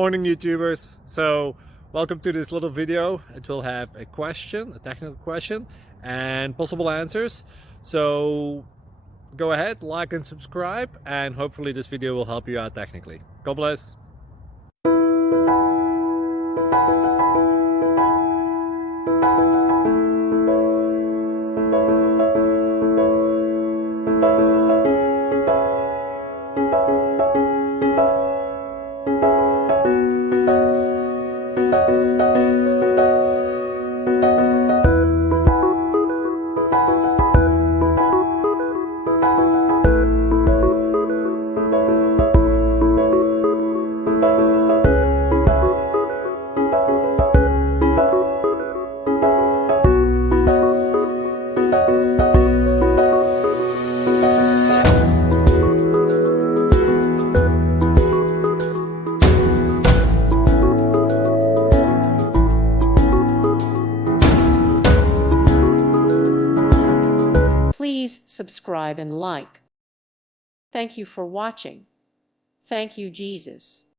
Morning YouTubers. So welcome to this little video. It will have a question, a technical question, and possible answers. So go ahead, like and subscribe, and hopefully this video will help you out technically. God bless. Please subscribe and like. Thank you for watching. Thank you, Jesus.